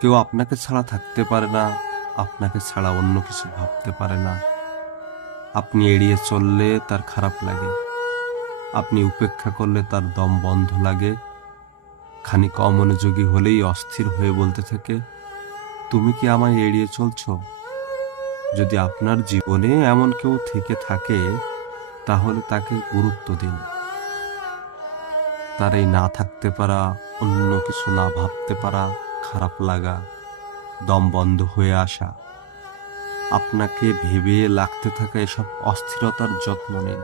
কেউ আপনাকে ছাড়া থাকতে পারে না, আপনাকে ছাড়া অন্য কিছু ভাবতে পারে না। আপনি এড়িয়ে চললে তার খারাপ লাগে, আপনি উপেক্ষা করলে তার দম বন্ধ লাগে। খানিক অমনোযোগী হলেই অস্থির হয়ে বলতে থাকে, তুমি কি আমায় এড়িয়ে চলছো? যদি আপনার জীবনে এমন কেউ থেকে থাকে, তাহলে তাকে গুরুত্ব দিন। তার এই না থাকতে পারা, অন্য কিছু না ভাবতে পারা, খারাপ লাগা, দম বন্ধ হয়ে আসা, আপনাকে ভেবে লাগতে থাকা এসব অস্থিরতার যত্ন নিন।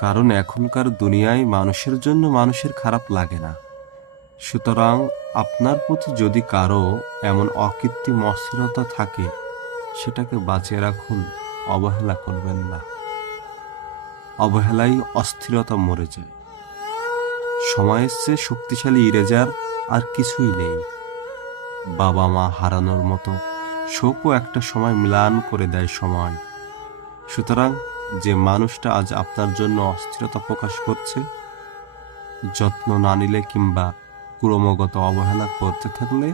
কারণ এখনকার দুনিয়ায় মানুষের জন্য মানুষের খারাপ লাগে না। সুতরাং আপনার প্রতি যদি কারো এমন অকৃত্রিম অস্থিরতা থাকে, সেটাকে বাঁচিয়ে রাখুন, অবহেলা করবেন না। অবহেলাই অস্থিরতা মরে যায়। সময়ের চেয়ে শক্তিশালী ইরেজার আর কিছুই নেই। বাবা মা হারানোর মতো শোকও একটা সময় ম্লান করে দেয় সময়। সুতরাং যে মানুষটা আজ আপনার জন্য অস্থিরতা প্রকাশ করছে, যত্ন না নিলে কিংবা ক্রমাগত অবহেলা করতে থাকলে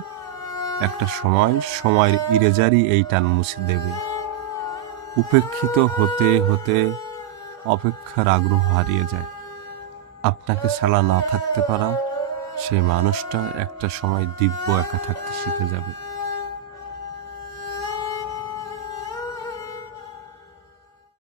একটা সময় সময়ের ইরেজারই এই টান মুছে দেবে। উপেক্ষিত হতে হতে অপেক্ষার আগ্রহ হারিয়ে যায়। আপনাকে ছাড়া না থাকতে পারা সেই মানুষটা একটা সময় দিব্য একা থাকতে শিখে যাবে।